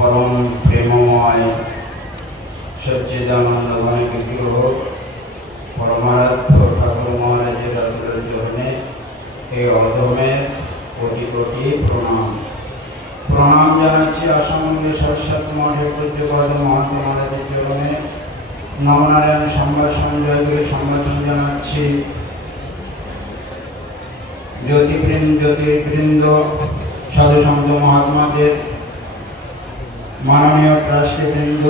পরম প্রেমময় সচ্চিদানন্দময় বিগ্রহ পরমারাধ্য ঠাকুর মহারাজের চরণে এই অধমের কোটি কোটি প্রণাম জানাচ্ছি। আসামঙ্গে সরস্বতী মঠের পূজ্যপাদ মহাত্মা মহারাজের চরণে নমনারায়ণ সম্ভাষণ জয়গুলি সম্ভাষণ জানাচ্ছি। জ্যোতির্বৃন্দ সাধু সন্ত মহাত্মাদের, মাননীয় ট্রাস্টিবৃন্দ,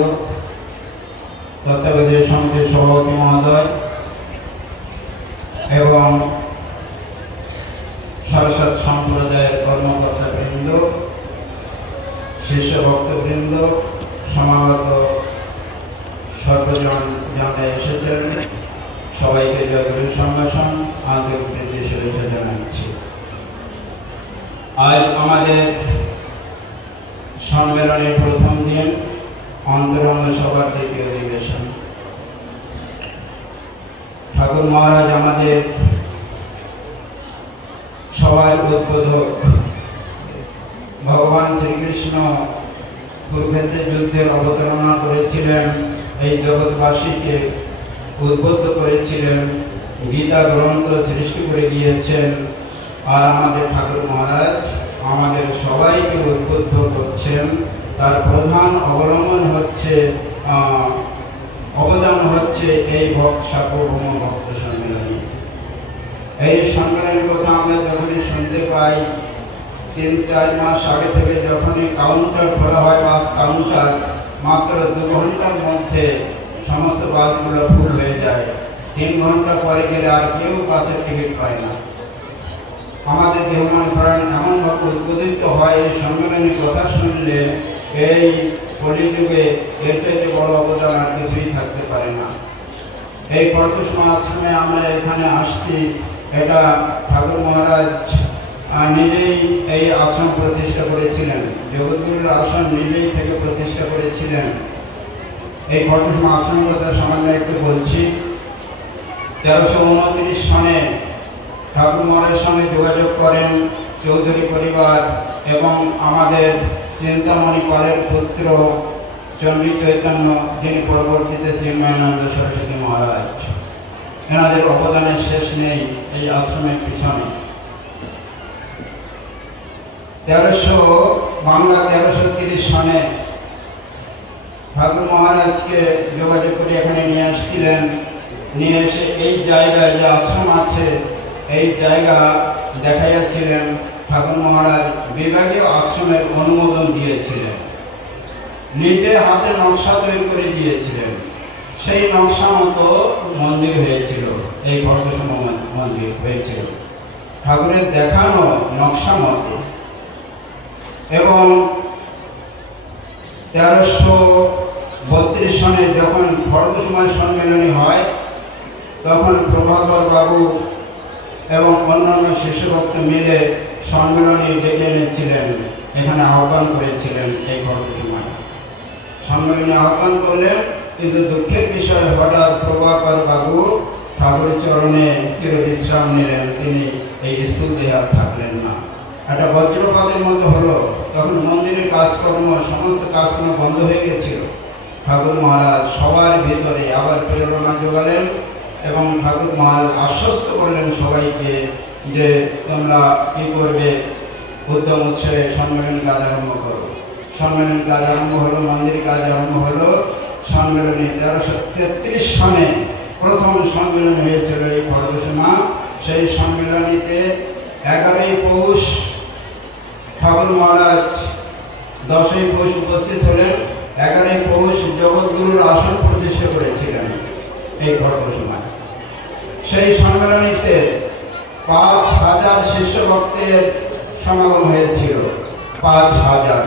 তত্ত্বাবধায়ক সমিতির সভাপতি মহোদয় এবং সরস্বতী সম্প্রদায়ের কর্মকর্তাবৃন্দ, শিষ্য ভক্তবৃন্দ, সমাগত সর্বজন জানতে এসেছেন, সবাইকে জয়গুরু সম্ভাষণ আন্তরিক প্রীতি শুভেচ্ছা জানাচ্ছি। আজ আমাদের সম্মেলনের প্রথম দিন, অন্তরঙ্গ সভার দ্বিতীয় অধিবেশন। ঠাকুর মহারাজ আমাদের সবার উদ্বোধক। ভগবান শ্রীকৃষ্ণ কুরুক্ষেত্রের যুদ্ধের অবতারণা করেছিলেন, এই জগৎবাসীকে উদ্বুদ্ধ করেছিলেন, গীতা গ্রন্থ সৃষ্টি করে দিয়েছেন। আর আমাদের ঠাকুর মহারাজ আমাদের সবাইকে উদ্বুদ্ধ করছেন। তার প্রধান অবলম্বন হচ্ছে অবদান হচ্ছে এই সার্বভৌম ভক্ত সম্মেলনী। এই সম্মেলনের কথা আমরা যখনই শুনতে পাই, 3-4 মাস আগে থেকে যখনই কাউন্টার খোলা হয়, বাস কাউন্টার, মাত্র 2 ঘন্টার মধ্যে সমস্ত বাসগুলো ফুল হয়ে যায়। 3 ঘন্টা পরে গেলে আর কেউ বাসের টিকিট পায় না। আমাদের দেহমান প্রাণ এমনভাবে উদ্বোধিত হয় এই সম্মেলনের কথা শুনলে, এই কলিযুগে এর থেকে বড় অবদান আর কিছুই থাকতে পারে না। এই পরশুষ্মা আশ্রমে আমরা এখানে আসছি, এটা ঠাকুর মহারাজ নিজেই এই আশ্রম প্রতিষ্ঠা করেছিলেন। জগৎগুরুর আশ্রম নিজেই থেকে প্রতিষ্ঠা করেছিলেন। এই পরশুষ্মা আশ্রমের কথা সামান্য একটু বলছি। 1329 সনে ঠাকুর মহারাজের সঙ্গে যোগাযোগ করেন চৌধুরী পরিবার এবং আমাদের চিন্তামণি পালের পুত্র চন্ডী চৈতন্য, যিনি পরবর্তীতে চিন্ময়ানন্দ সরস্বতী মহারাজ। এনাদের অবদানের শেষ নেই এই আশ্রমের পিছনে। বাংলা 1330 সনে ঠাকুর মহারাজকে যোগাযোগ করে এখানে নিয়ে আসছিলেন। নিয়ে এসে এই জায়গায় যে আশ্রম আছে, এই জায়গা দেখাইয়াছিলেন। ঠাকুর মহারাজ বিভাগীয় আশ্রমের অনুমোদন দিয়েছিলেন, নিজে হাতে নকশা তৈরি করে দিয়েছিলেন। সেই নকশা মতো মন্দির হয়েছিল, এই পরশুষ্মা মন্দির হয়েছিল ঠাকুরের দেখানো নকশা মতে। এবং 1332 সনে যখন পরশুষ্মা সম্মেলনী হয়, তখন প্রভাকর বাবু এবং অন্যান্য শিষ্যভক্ত মিলে সম্মেলনী ডেকে এনেছিলেন, এখানে আহ্বান করেছিলেন। এই পরশুষ্মায় সম্মেলনী আহ্বান করলেন, কিন্তু দুঃখের বিষয় হঠাৎ প্রভাকর বাবু ঠাকুরের চরণে চির বিশ্রাম নিলেন। তিনি এই স্থূল দেহে আর থাকলেন না। একটা বজ্রপাতের মতো হলো। তখন মন্দিরের কাজকর্ম, সমস্ত কাজকর্ম বন্ধ হয়ে গেছিল। ঠাকুর মহারাজ সবার ভিতরে আবার প্রেরণা যোগালেন এবং ঠাকুর মহারাজ আশ্বস্ত করলেন সবাইকে যে তোমরা কি করবে, উদ্যম উৎসবে সম্মেলন কাজ আরম্ভ করো। সম্মেলন কাজ আরম্ভ হলো, মন্দিরের কাজ আরম্ভ হলো। সম্মেলনী 1333 সনে প্রথম সম্মেলন হয়েছিল এই পরশুষ্মা। সেই সম্মেলনীতে 11ই পৌষ ঠাকুর মহারাজ 10ই পৌষ উপস্থিত হলেন। 11ই পৌষ জগৎগুরুর আসন প্রতিষ্ঠা করেছিলেন এই পরশুষ্মায়। সেই সম্মেলনীতে 5000 শিষ্য ভক্তের সমাগম হয়েছিল। 5000।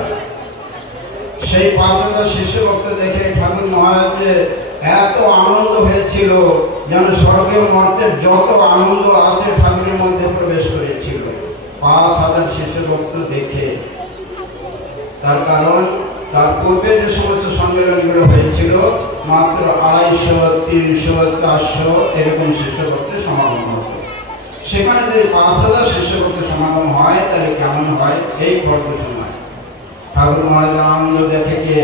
সেই 5000 শিষ্য ভক্ত দেখে ঠাকুর মহারাজের এত আনন্দ হয়েছিল, যেন স্বর্গীয় মর্তের যত আনন্দ আছে ঠাকুরের মধ্যে প্রবেশ করেছিল 5000 শিষ্য ভক্ত দেখে। তার কারণ তার পূর্বে যে সমস্ত সম্মেলনগুলো হয়েছিল, মাত্র 250, 300, 400 এরকম শিষ্য ভক্তের সমাগম হতো। সেখানে যদি 5000 শিষ্য ভক্তের সমাগম হয়, তাহলে কেমন হয়? এই পরশুষ্মা ঠাকুর মহারাজের আনন্দ দেখে থেকে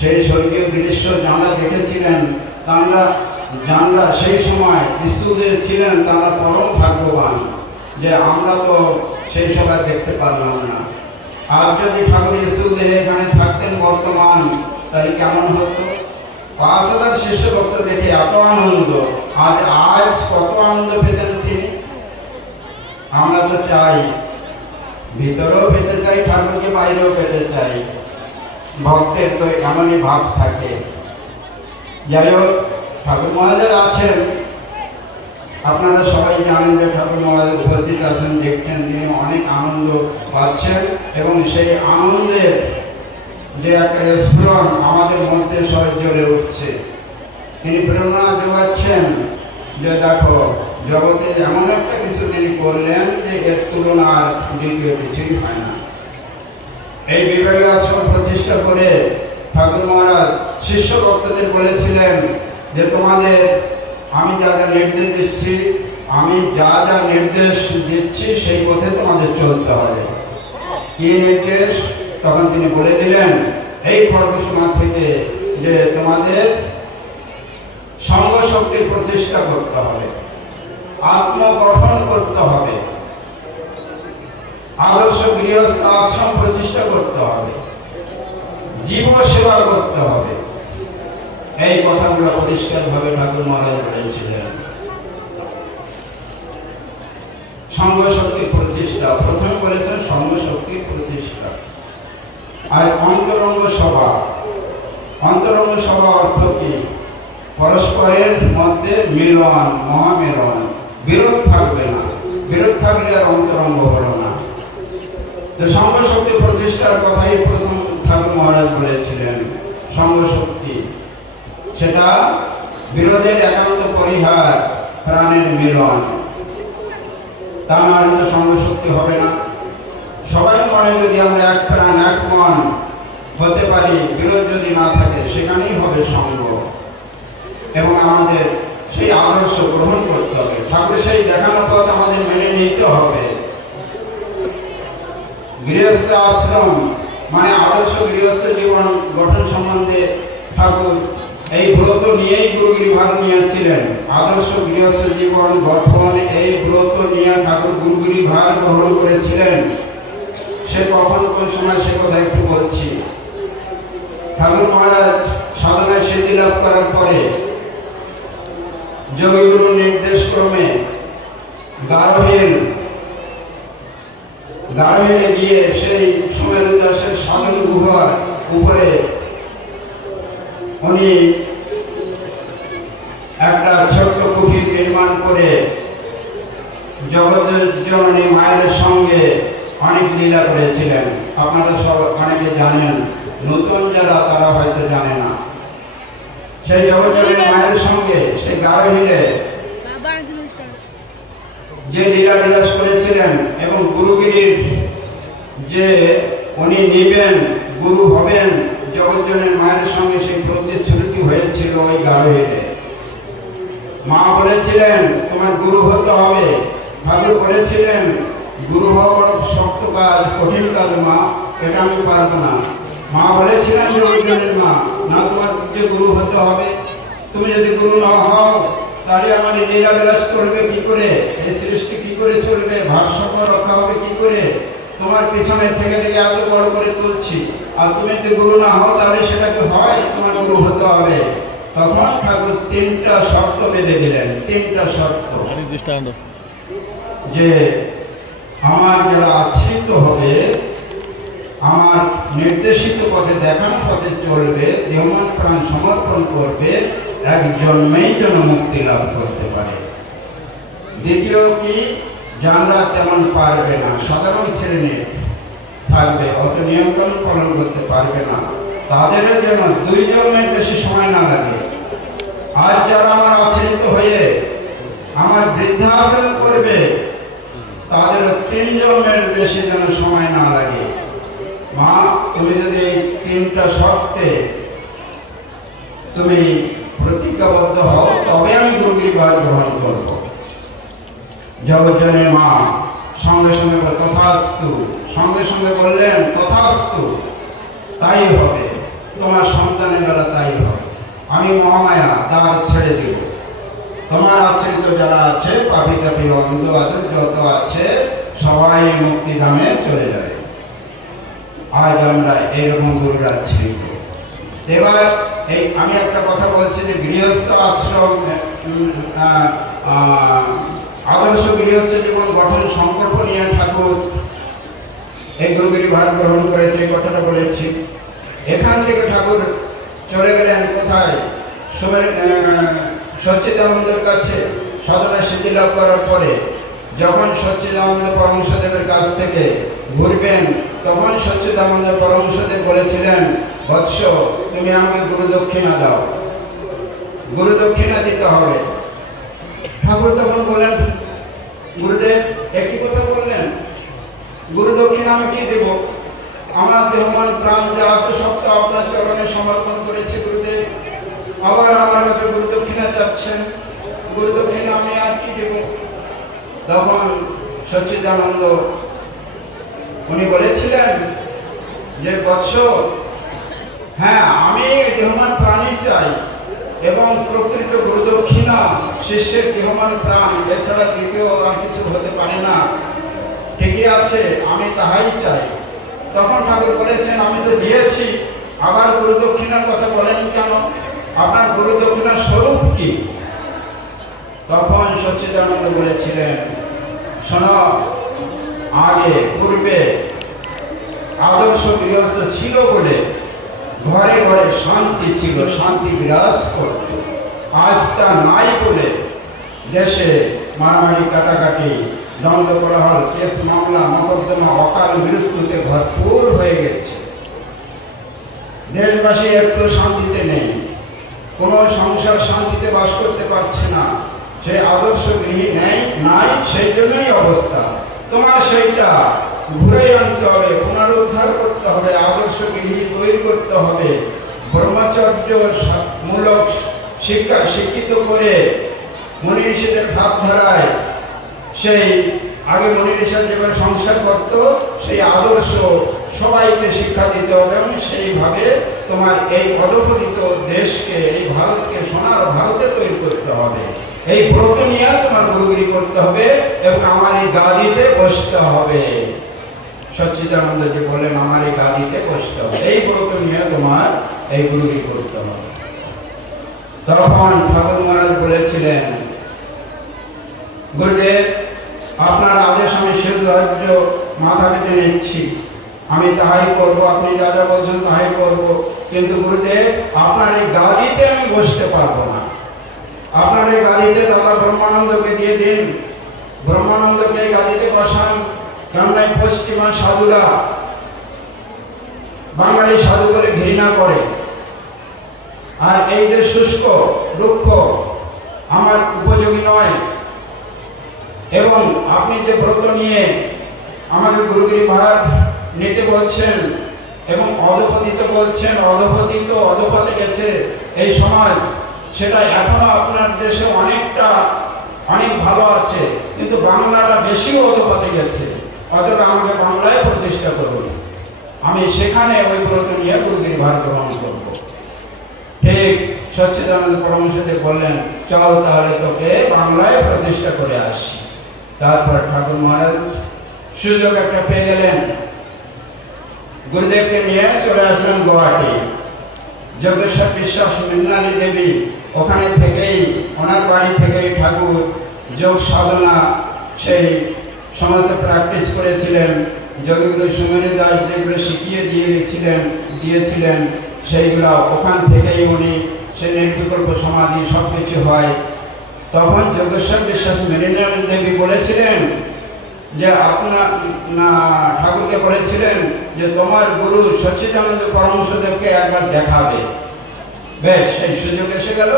সেই স্বর্গীয় দৃশ্য যাঁরা দেখেছিলেন, যাঁরা সেই সময় স্কুলে ছিলেন, তারা পরম ভাগ্যবান যে আমরা তো সেই সময় দেখতে পারলাম না। আর যদি ঠাকুর স্কুলে এখানে থাকতেন বর্তমান, তাহলে কেমন হতো? ৫,০০০ শিষ্য ভক্ত দেখে এত আনন্দ, আজ কত আনন্দ পেতেন তিনি। আমরা তো চাই, ভিতরেও পেতে চাই ঠাকুরকে, বাইরেও পেতে চাই। ভক্তের তো এমনই ভাব থাকে। যাই হোক, ঠাকুর মহারাজ আছেন, আপনারা সবাই জানেন যে ঠাকুর মহারাজ উপস্থিত আছেন, দেখছেন, তিনি অনেক আনন্দ পাচ্ছেন এবং সেই আনন্দের যে একটা স্ফুরণ আমাদের মধ্যে সবাই জ্বলে উঠছে। তিনি প্রেরণা যোগাচ্ছেন যে দেখো, জগতে এমন একটা কিছু তিনি করলেন যে এর তুলনা আর দ্বিতীয় কিছুই হয় না। এই বিবেক আশ্রম প্রতিষ্ঠা করে ঠাকুর মহারাজ শিষ্য ভক্তদের বলেছিলেন যে তোমাদের আমি যা যা নির্দেশ দিচ্ছি, সেই পথে তোমাদের চলতে হবে। কি নির্দেশ? তখন তিনি বলে দিলেন এই পর্বসীমা থেকে যে তোমাদের সঙ্গ শক্তির প্রতিষ্ঠা করতে হবে, আত্মগঠন করতে হবে, আদর্শ গৃহস্থ আশ্রম প্রতিষ্ঠা করতে হবে, জীব সেবা করতে হবে। এই কথাগুলো পরিষ্কারভাবে ঠাকুর মহারাজ বলেছিলেন। সঙ্গ শক্তির প্রতিষ্ঠা, প্রথমে বলেছেন সঙ্গ শক্তির প্রতিষ্ঠা। আর অন্তরঙ্গ সভা, অন্তরঙ্গ সভা অর্থ কি? পরস্পরের মধ্যে মিলন, মহামিলন, বিরোধ থাকবে না। বিরোধ থাকলে আর অন্তরঙ্গ হলো না। তো সঙ্গ শক্তি প্রতিষ্ঠার কথাই প্রথম ঠাকুর মহারাজ বলেছিলেন। সঙ্গ শক্তি, সেটা বিরোধের একান্ত পরিহার, প্রাণের মিলন। তা নাহলে তো সঙ্গ শক্তি হবে না। সবাই মনে যদি আমরা এক প্রাণ এক মন হতে পারি, বিরোধ যদি না থাকে, সেখানেই হবে সঙ্গ। এবং আমাদের সেই আদর্শ গ্রহণ করতে হবে, ঠাকুর সেই দেখানো পথ আমাদের মেনে নিতে হবে। গৃহস্থ আশ্রম মানে আদর্শ গৃহস্থ জীবন গঠন সম্বন্ধে ঠাকুর এই ব্রত নিয়েই গুরুগিরি ভাগ নিয়েছিলেন। আদর্শ গৃহস্থ জীবন গঠন, এই ব্রত নিয়ে ঠাকুর গুরুগিরি ভাগ গ্রহণ করেছিলেন। সে কখন কোন সময় সে কথা একটু বলছি। ঠাকুর মহারাজ সাধনায় সিদ্ধি লাভ করার পরে যোগীগুরুর নির্দেশ ক্রমে গারোহিলে গিয়ে সেই সুমেরু দাসের সাধন গুহার উপরে উনি একটা ছোট্ট কুঠির নির্মাণ করে জগজ্জননী মায়ের সঙ্গে অনেক লীলা করেছিলেন। আপনারা সব অনেকে জানেন, নতুন যারা তারা হয়তো জানে না। সেই জগজ্জননী মায়ের সঙ্গে সেই গারোহিলে যে লীলা বিলাস করেছিলেন এবং গুরুগিরির যে উনি নিবেন, গুরু হবেন, জগজ্জননীর মায়ের সঙ্গে সেই প্রতিশ্রুতি হয়েছিল ওই গারোহিলে। মা বলেছিলেন তোমার গুরু হতে হবে। ঠাকুর বলেছিলেন গুরু হওয়া বড় শক্ত কাজ, কঠিন কাজ মা, এটা আমি পারবো না। মা বলেছিলেন জগজ্জননীর মা, না তোমার যে গুরু হতে হবে। তুমি যদি গুরু না হও তাহলে আমার লীলা বিলাস করবে কি করে, এই সৃষ্টি কি করে চলবে, ভারসাম্য রক্ষা হবে কি করে? তোমার পিছনে থেকে এত বড় করে তুলছি, আর তুমি যদি গুরু না হও তাহলে সেটাকে হয়, তোমার গুরু হতে হবে। তখন ঠাকুর 3টা শর্ত বেঁধে দিলেন। 3টা শর্ত, যে আমার যারা আশ্রিত হবে, আমার নির্দেশিত পথে দেখানো পথে চলবে, দেহমান প্রাণ সমর্পণ করবে, এক জন্মেই যেন মুক্তি লাভ করতে পারে। দ্বিতীয় কি, যারা তেমন পারবে না, সাধারণ শ্রেণীর থাকবে, অত নিয়মকানুন পালন করতে পারবে না, তাদেরও যেন 2 জন্মের বেশি সময় না লাগে। আর যারা আমার আশ্রিত হয়ে আমার বৃদ্ধাশ্রম করবে, তাদেরও 3 জন্মের বেশি যেন সময় না লাগে। মা, তুমি যদি এই 3টা শর্তে তুমি প্রতিজ্ঞাবদ্ধ হও, তবে আমি গুরুগিরি ভাগ গ্রহণ করব। জগজ্জননী মা সঙ্গে সঙ্গে তথাস্তু, সঙ্গে সঙ্গে বললেন তথাস্তু, তাই হবে। তোমার সন্তানের দ্বারা তাই হবে। আমি মহামায়া দ্বার ছেড়ে দিব, তোমার আশ্রিত যারা আছে, পাপী তাপী অন্ধ আছে, যত আছে সবাই মুক্তিধামে চলে যাবে। আজ আমরা এইরকম গুরুর আশ্রিত। এবার এই আমি একটা কথা বলছি যে গৃহস্থ আশ্রম আদর্শ গৃহস্থ জীবন গঠন সংকল্প নিয়ে ঠাকুর এই গুরুগিরি ভার গ্রহণ করেছে, এই কথাটা বলেছি। এখান থেকে ঠাকুর চলে গেলেন কোথায়? সচ্চিদানন্দের কাছে সাধনা সিদ্ধি লাভ করার পরে যখন সচ্চিদানন্দ পরমহংসদেবের কাছ থেকে ঘুরবেন, তখন সচ্চিদানন্দ পরমহংসদেব বলেছিলেন, বৎস তুমি আমাকে গুরু দক্ষিণা দাও, গুরু দক্ষিণা দিতে হবে। ঠাকুর তখন বলেন, গুরুদেব একই কথা বললেন, গুরু দক্ষিণা আমি কি দেব? আমার দেহমান প্রাণ যা আছে সব তো আপনার চরণে সমর্পণ করেছে গুরুদেব, আবার আমার কাছে গুরু দক্ষিণা চাচ্ছেন, গুরু দক্ষিণা আমি আর কি দেব? তখন সচ্চিদানন্দ উনি বলেছিলেন যে বৎস, হ্যাঁ আমি দেহমান প্রাণী চাই এবং প্রকৃত গুরু দক্ষিণা শিষ্যের দেহমান প্রাণ, এছাড়া দ্বিতীয় আর কিছু হতে পারে না। ঠিকই আছে, আমি তাহাই চাই। তখন ঠাকুর বলেছেন, আমি তো দিয়েছি, আবার গুরু দক্ষিণার কথা বলেন কেন? আপনার গুরু দক্ষিণার স্বরূপ কি? তখন সচ্চিদানন্দ বলেছিলেন, শোনো, আগে পূর্বে আদর্শ গৃহস্থ ছিল বলে ঘরে ঘরে শান্তি ছিল, শান্তি বিরাজ করত। আজ তা নাই বলে দেশে মারামারি, কাটাকাটি, দণ্ড কোলাহল, কেস মামলা, মকদ্দমা, অকাল মৃত্যুতে ভরপুর হয়ে গেছে। দেশবাসী একটু শান্তিতে নেই, কোনো সংসার শান্তিতে বাস করতে পারছে না। সেই আদর্শ গৃহী নাই, সেই জন্যই অবস্থা। তোমার সেইটা ঘুরে আনতে হবে, পুনরুদ্ধার করতে হবে, আদর্শ গৃহী তৈরি করতে হবে, ব্রহ্মচর্য মূলক শিক্ষা শিক্ষিত করে মুনি ঋষিদের ভাবধারায়, সেই আগে মুনি ঋষিরা যেভাবে সংসার করত সেই আদর্শ সবাইকে শিক্ষা দিতে হবে এবং সেইভাবে তোমার এই অধঃপতিত দেশকে, এই ভারতকে সোনার ভারতে তৈরি করতে হবে। এই ব্রত নিয়ে তোমার গুরুগিরি করতে হবে এবং আমার এই গাদিতে বসতে হবে। সচ্চিদানন্দজি বললেন, আমার এই গাদিতে বসতে হবে, এই ব্রত নিয়ে তোমার এই গুরুগিরি করতে হবে। তখন ঠাকুর মহারাজ বলেছিলেন, গুরুদেব আপনার আদেশ আমি শিরধার্য মাথা পেতে নিচ্ছি, আমি তাহাই করব, আপনি যা যা বলছেন তাহাই করব। কিন্তু গুরুদেব আপনার এই গাদিতে আমি বসতে পারবো না। আপনার এই গাদিতে দাদা ব্রহ্মানন্দকে দিয়ে দিন, ব্রহ্মানন্দকে এই গাদিতে বসান। কেননা পশ্চিমা সাধুরা বাঙালি সাধু বলে ঘৃণা করে, আর এই যে শুষ্ক দুঃখ আমার উপযোগী নয়। এবং আপনি যে ব্রত নিয়ে আমাকে গুরুগিরি ভার নিতে বলছেন এবং অধঃপতিত বলছেন, অধঃপতে গেছে এই সমাজ, সেটা এখনো আপনার দেশে অনেক ভালো আছে, কিন্তু বাংলাটা বেশিও অধঃপতে গেছে। অতএব আমাকে বাংলায় প্রতিষ্ঠা করুন, আমি সেখানে ওই ব্রত নিয়ে গুরুগিরি ভার গ্রহণ করব। ঠিক সচ্চিদানন্দ পরমহংসদেব বললেন, চল তাহলে তোকে বাংলায় প্রতিষ্ঠা করে আসি। তারপর ঠাকুর মহারাজ সুযোগ একটা পেয়ে গেলেন, গুরুদেবকে নিয়ে চলে আসলেন গুয়াহাটি। যোগেশ্বর বিশ্বাস মৃণালী দেবী ওখানে থেকেই, ওনার বাড়ি থেকেই ঠাকুর যোগ সাধনা সেই সমস্ত প্র্যাকটিস করেছিলেন। যোগীগুরু সুমনি দাস যেগুলো শিখিয়ে দিয়েছিলেন সেইগুলো ওখান থেকেই উনি সেই নির্বিকল্প সমাধি সব কিছু হয়। তখন যোগেশ্বর বিশ্বাস মৃণালী দেবী বলেছিলেন যে ঠাকুরকে বলেছিলেন যে তোমার গুরু সচ্চিদানন্দ পরমহংসদেবকে একবার দেখাবে। বেশ, সেই সুযোগ এসে গেল।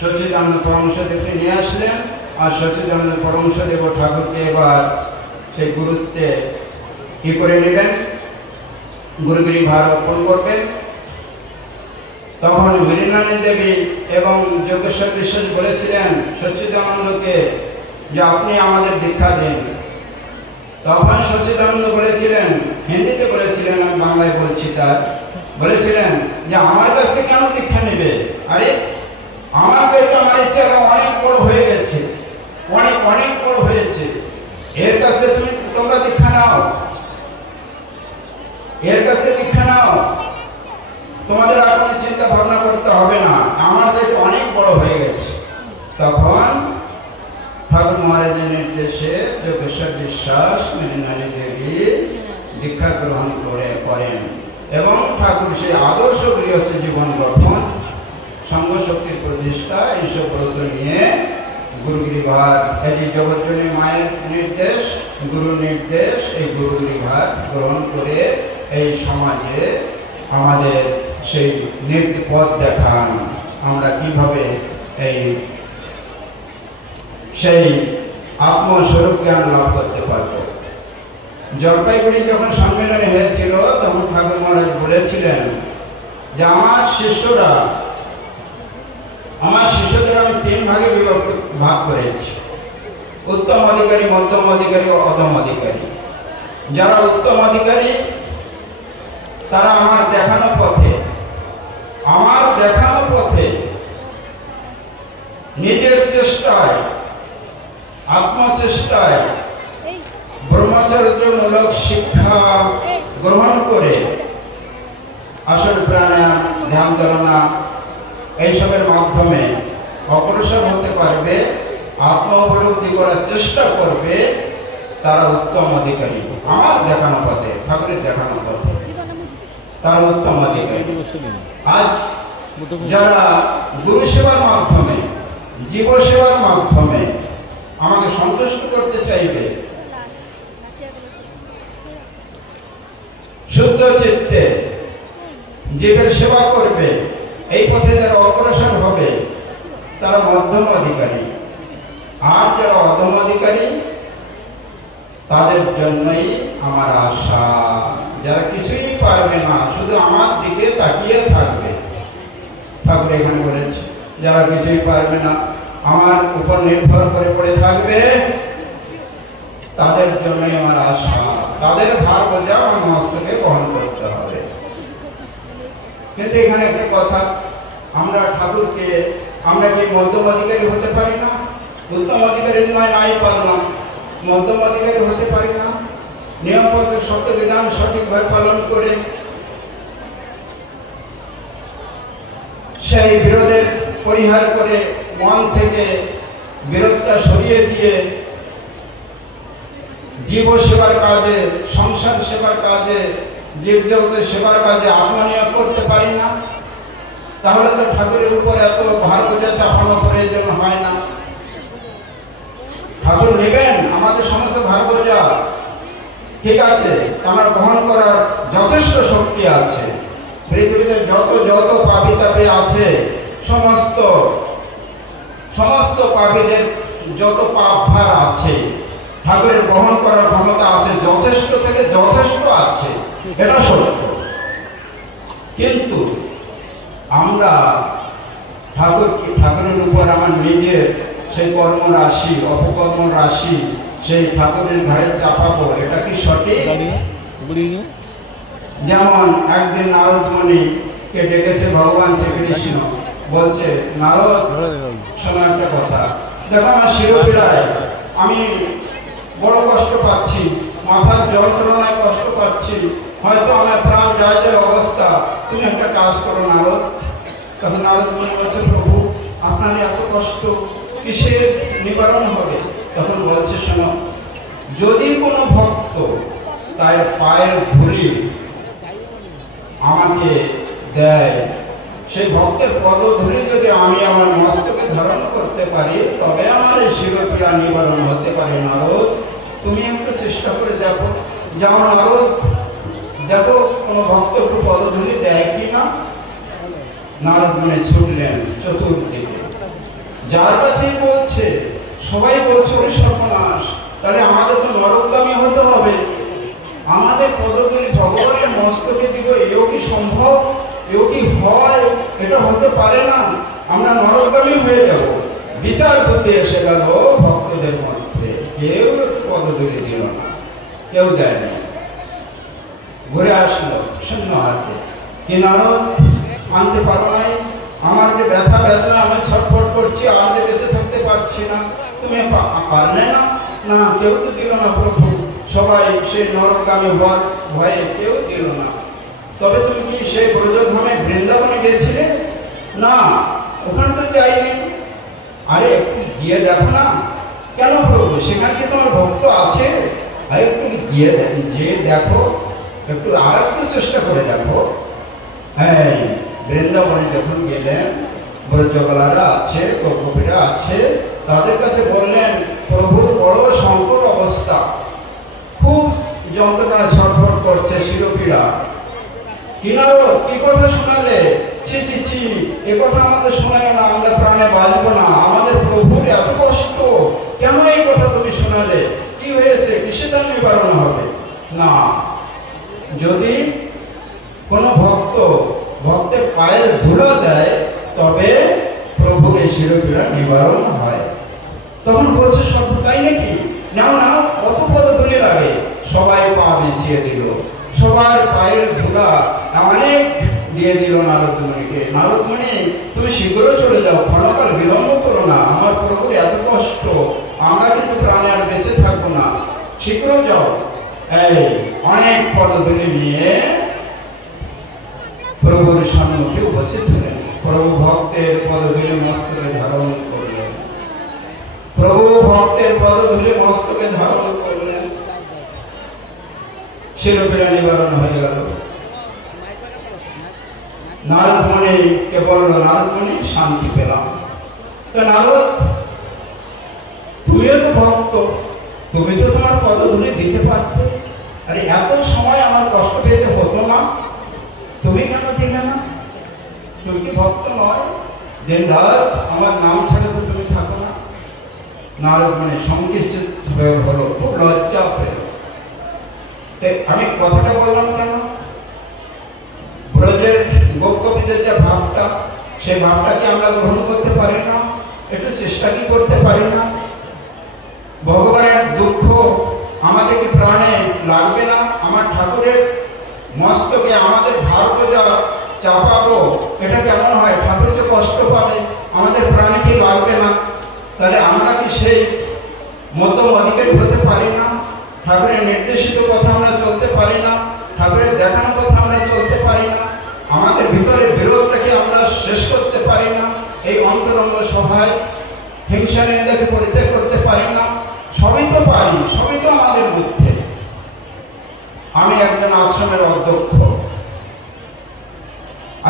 সচ্চিদানন্দ পরমহংসদেবকে নিয়ে আসলেন, আর সচ্চিদানন্দ পরমহংসদেব ঠাকুরকে এবার সেই গুরুত্বে কি করে নেবেন, গুরুগিরি ভার অর্পণ করবেন। তখন মৃণালী দেবী এবং যোগেশ্বর বিশ্বাস বলেছিলেন সচ্চিদানন্দকে যে আপনি আমাদের দীক্ষা দিন। তখন সচ্চিদানন্দ বলেছিলেন, হিন্দিতে বলেছিলেন, আমি বাংলায় বলছি তার, বলেছিলেন যে আমার কাছ থেকে কেন দীক্ষা নেবে? আরে আমার কাছে আমার ইচ্ছা অনেক বড় হয়ে গেছে, অনেক অনেক বড় হয়েছে, এর কাছে তোমরা দীক্ষা নাও, এর কাছে দীক্ষা নাও, তোমাদের আর কোনো চিন্তা ভাবনা করতে হবে না, আমার কাছে অনেক বড় হয়ে গেছে। তখন ঠাকুর মহারাজের নির্দেশে যোগেশ্বর বিশ্বাস মৃণালী দেবী দীক্ষা গ্রহণ করেন এবং ঠাকুর সেই আদর্শ গৃহস্থ জীবন গঠন, সংঘ শক্তির প্রতিষ্ঠা, এইসব ব্রত নিয়ে গুরুগৃহভার, এটি জগজ্জনী মায়ের নির্দেশ, গুরু নির্দেশ, এই গুরুগৃহভার গ্রহণ করে এই সমাজে আমাদের সেই পথ দেখান, আমরা কিভাবে সেই আত্মস্বরূপ জ্ঞান লাভ করতে পারব। জলপাইগুড়ি যখন সম্মেলনে হয়েছিল তখন ঠাকুর মহারাজ বলেছিলেন যে আমার শিষ্যদের আমি 3 ভাগে ভাগ করেছি, উত্তম অধিকারী, মধ্যম অধিকারী ও অধম অধিকারী। যারা উত্তম অধিকারী তারা আমার দেখানো পথে নিজের চেষ্টায়, আত্মচেষ্টায় ব্রহ্মচর্যমূলক শিক্ষা গ্রহণ করে আসন প্রাণায়াম, ধ্যান ধারণা এইসবের মাধ্যমে অগ্রসর হতে পারবে, আত্ম উপলব্ধি করার চেষ্টা করবে, তারা উত্তম অধিকারী। আমার দেখানো পথে, ঠাকুরের দেখানো পথে তারা উত্তম অধিকারী। আজ যারা গুরু সেবার মাধ্যমে, জীব সেবার মাধ্যমে আমাকে সন্তুষ্ট করতে চাইবে, শুদ্ধ চিত্তে জীবের সেবা করবে, এই পথে যারা অগ্রসর হবে তারা মধ্যম অধিকারী। আর যারা অধম অধিকারী তাদের জন্যই আমার আশা, যারা কিছুই পারবে না, শুধু আমার দিকে তাকিয়ে থাকবে। ঠাকুর এখানে বলেছে যারা কিছুই পারবে না, আমার উপর নির্ভর করে পড়ে থাকবে, তাদের জন্যই আমার আশা, তাদের ভার বোঝা আমার মস্তকে বহন করতে হবে। কিন্তু এখানে একটা কথা, আমরা ঠাকুরকে, আমরা কি মধ্যম অধিকারী হতে পারি না? উত্তম অধিকারী নয়, নাই পারলাম, মধ্যম অধিকারী হতে পারি না? নিয়মপত্র শব্দ বিধান সঠিকভাবে পালন করে সেই বিরোধের পরিহার করে মন থেকে বিরোধটা সরিয়ে দিয়ে জীব সেবার কাজে, সংসার সেবার কাজে, জীব জগতের সেবার কাজে আত্মনিয়োগ করতে পারি না? তাহলে তো ঠাকুরের উপর এত ভার বোঝা চাপানো প্রয়োজন হয় না। ঠাকুর নেবেন আমাদের সমস্ত ভার বোঝা, ঠিক আছে, আমার বহন করার যথেষ্ট শক্তি আছে। পৃথিবীতে যত পাপী তাপী আছে, সমস্ত পাপীদের যত পাপ ভার আছে, ঠাকুরের বহন করার ক্ষমতা আছে, যথেষ্ট থেকে যথেষ্ট আছে, এটা সত্য। কিন্তু আমরা ঠাকুরের উপর আমার নিজের সেই কর্ম রাশি, অপকর্ম রাশি সেই ঠাকুরের ঘাড়ে চাপাবো, এটা কি সঠিক? যেমন একদিন নারদ মুনিকে ডেকেছে ভগবান শ্রীকৃষ্ণ, বলছে নারদ শোনো একটা কথা, দেখো আমার শিরোপীড়ায় আমি বড় কষ্ট পাচ্ছি, মাথার যন্ত্রণায় কষ্ট পাচ্ছি, হয়তো আমার প্রাণ যায় যায় অবস্থা, তুমি একটা কাজ করো নারদ। তখন নারদ মুনি বলছে প্রভু আপনার এত কষ্ট কিসের নিবারণ হবে? তখন বলছে শোনো, যদি কোনো ভক্ত তার পায়ের ধুলি আমাকে দেয়, সেই ভক্তের পদধূলি যদি আমি আমার মস্তকে ধারণ করতে পারি, তবে আমার এই শিরোপীড়া নিবারণ হতে পারে। নারদ তুমি একটু চেষ্টা করে দেখো, যেমন নারদ দেখো কোনো ভক্ত একটু পদধূলি দেয় কি না। নারদ মুনি ছুটলেন চতুর্দিকে, যার কাছেই বলছে সবাই বলছে ওই সর্বনাশ, তাহলে আমাদের তো নরকগামী হতে হবে, আমাদের পদধূলি ভগবানের মস্তকে দিব, এও কি সম্ভব? এও কি হয়? এটা হতে পারে না, আমরা নরকগামী হয়ে যাব। বিচার বুদ্ধি এসে গেল ভক্তদের মধ্যে, কেউ একটু পদধূলি দিল না, কেউ দেয়নি, ঘুরে আসলো শূন্য হাতে। কি নারদ, আনতে পারো নাই? আমার যে ব্যথা বেদনা, আমি ছটফট করছি, আর যে বেঁচে থাকতে পারছি না, তুমি পারলে না? না, কেউ তো দিল না প্রভু, সবাই সেই নরকগামী হওয়ার ভয়ে কেউ দিল না। তবে তুমি কি সেই ব্রজধামে বৃন্দাবনে গিয়েছিলে? না, ওখানে তো যাইনি। আরে একটু গিয়ে দেখো না। কেন প্রভু, সেখানে কি তোমার ভক্ত আছে? আর একটু গিয়ে দেখো, একটু আর একটু চেষ্টা করে দেখো। হ্যাঁ, বৃন্দাবনে যখন গেলেন, ব্রজবালারা আছে, গোপীরা আছে, তাদের কাছে বললেন প্রভুর বড় সংকট অবস্থা, খুব যন্ত্রণা, ছটফট করছে, শিরোপীড়া। কিনারো, কি কথা শোনালে? ছি ছি ছি, এ কথা আমাদের শোনায় না, আমরা প্রাণে বাঁচবো না, আমাদের প্রভুর এত কষ্ট, কেন এই কথা তুমি শোনালে? কি হয়েছে? কিসে তার নিবারণ হবে? না, যদি কোনো ভক্তের পায়ের ধুলো দেয়, তবে প্রভুর এই শিরোপীড়া নিবারণ হয়। তখন বলছে সব তাই নাকি? নাও নাও, কত পদধূলি লাগে। সবাই পা বিছিয়ে দিল, সবার পায়ের ধুলা অনেক দিয়ে দিল নারদমণিকে। নারদমণি, তুমি শীঘ্র চলে যাও, ক্ষণকাল বিলম্ব করো না, আমার প্রভুর এত কষ্ট, আমরা কিন্তু প্রাণে আর বেঁচে থাকবো না, শীঘ্র যাও। এই অনেক পদধূলি নিয়ে প্রভুর সম্মুখে উপস্থিত হলেন। প্রভু ভক্তের পদধূলি মস্তকে ধারণ করলেন, প্রভু ভক্তের পদধূলি মস্তকে ধারণ করলেন, শিরোপীড়া নিবারণ হয়ে গেল। নারদমণিকে বলল, নারদমণি, শান্তি পেলাম। তো নারদ, তুমিও তো ভক্ত, তুমি তো তোমার পদধূলি দিতে পারতে। আরে এত সময় আমার কষ্ট পেতে হতো না, তুমি কেন দিলে না? তুমি কি ভক্ত নয়? দিন রাত আমার নাম ছাড়া তো তুমি থাকো না। নারদমণি সংকুচিত হয়ে হলো, খুব লজ্জা পেল। আমি কথাটা বললাম কেন? ব্রজের গোপকবিদের যে ভাবটা, সেই ভাবটাকে আমরা গ্রহণ করতে পারি না? একটু চেষ্টা কি করতে পারি না? ভগবানের দুঃখ আমাদের কি প্রাণে লাগবে না? আমার ঠাকুরের মস্তকে আমাদের ভারত যা চাপাবো, এটা কেমন হয়? ঠাকুর যে কষ্ট পাবে, আমাদের প্রাণে কি লাগবে না? তাহলে আমরা কি সেই মধ্যম অধিকারী হতে পারি না? ঠাকুরের নির্দেশিত কথা আমরা চলতে পারি না? ঠাকুরের দেখানো কথা আমরা চলতে পারি না? আমাদের ভিতরে বিরোধটাকে আমরা শেষ করতে পারি না? এই অন্তরঙ্গ সভায় হিংসা নিন্দাকে পরিত্যাগ করতে পারি না? সবই তো পারি, সবই তো আমাদের মধ্যে। আমি একজন আশ্রমের অধ্যক্ষ,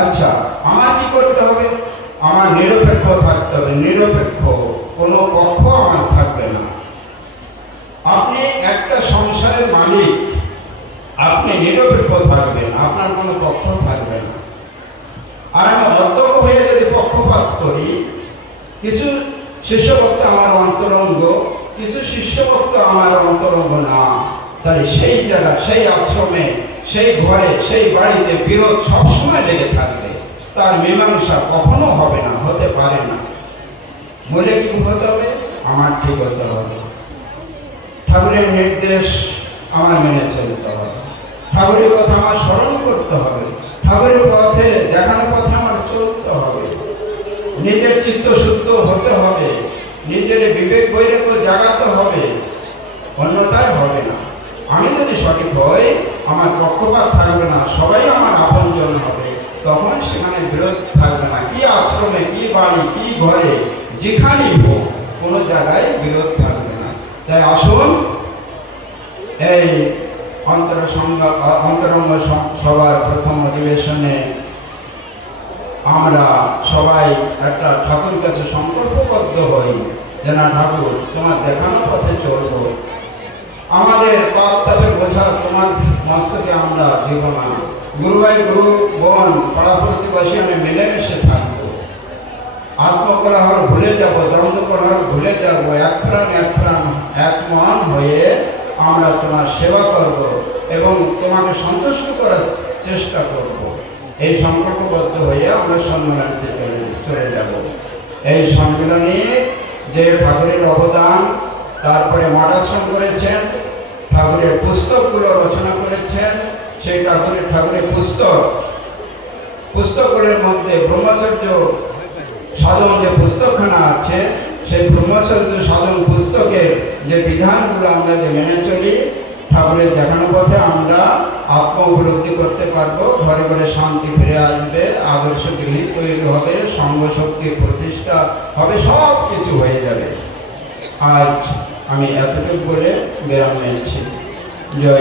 আচ্ছা আমার কি করতে হবে? আমার নিরপেক্ষ থাকতে হবে, নিরপেক্ষ, কোনো পক্ষ আমার থাকবে না। আপনি একটা সংসারের মালিক, আপনি নিরপেক্ষ থাকবেন, আপনার কোনো পক্ষ থাকবে না। আর আমি অধ্যক্ষ হয়ে যদি পক্ষপাত করি, কিছু শিষ্যভক্ত আমার অন্তরঙ্গ, কিছু শিষ্যভক্ত আমার অন্তরঙ্গ না, তাহলে সেই জায়গা, সেই আশ্রমে, সেই ঘরে, সেই বাড়িতে বিরোধ সবসময় লেগে থাকবে, তার মীমাংসা কখনো হবে না, হতে পারে না। বলে কি হতে হবে? আমার ঠিক হতে হবে, ঠাকুরের নির্দেশ আমার মেনে চলতে হবে, ঠাকুরের কথা আমার স্মরণ করতে হবে, ঠাকুরের পথে দেখানো পথে আমার চলতে হবে, নিজের চিত্ত শুদ্ধ হতে হবে, নিজের বিবেক বৈরাগ্য জাগাতে হবে, অন্যথায় হবে না। আমি যদি সঠিক হই, আমার পক্ষপাত থাকবে না, সবাই আমার আপনজন হবে, তখন সেখানে বিরোধ থাকবে না। কি আশ্রমে, কি বাড়ি, কি ঘরে, যেখানেই হোক, কোনো জায়গায় বিরোধ থাকবে না। তাই আসুন, এই অন্তরঙ্গ সভার প্রথম অধিবেশনে আমরা সবাই একটা ঠাকুরের কাছে সংকল্পবদ্ধ হই যে না ঠাকুর, তোমার দেখানো পথে চলব, আমাদের কর্তব্যের বোঝা তোমার মস্তকে আমরা দিব না, গুরু ভাই গুরু বোন পাড়া প্রতিবাসী আমি মিলেমিশে থাকবো, আত্মকলাহর ভুলে যাব, দ্বন্দ্বকলাহর ভুলে যাব, এক প্রাণ এক মন হয়ে আমরা তোমার সেবা করব এবং তোমাকে সন্তুষ্ট করার চেষ্টা করব। এই সংকল্পবদ্ধ হয়ে আমরা সম্মেলনকে চলে যাব। এই সম্মেলনে যে ঠাকুরের অবদান, তারপরে মঠাশ্রম করেছেন, ঠাকুরের পুস্তকগুলো রচনা করেছেন, সেই ঠাকুরের পুস্তক পুস্তকগুলোর মধ্যে ব্রহ্মচর্য সাধন যে পুস্তকখানা আছে, সেই ব্রহ্মচর্য সাধন পুস্তকের যে বিধানগুলো আমরা যে মেনে চলি, ঠাকুরের দেখানো পথে আমরা আত্ম উপলব্ধি করতে পারবো। ঘরে ঘরে শান্তি ফিরে আসবে, আদর্শ গৃহীত তৈরি হবে, সঙ্গ শক্তি প্রতিষ্ঠা হবে, সব কিছু হয়ে যাবে। আজ আমি এতটুকু বলে বিরাম নিচ্ছি। জয়।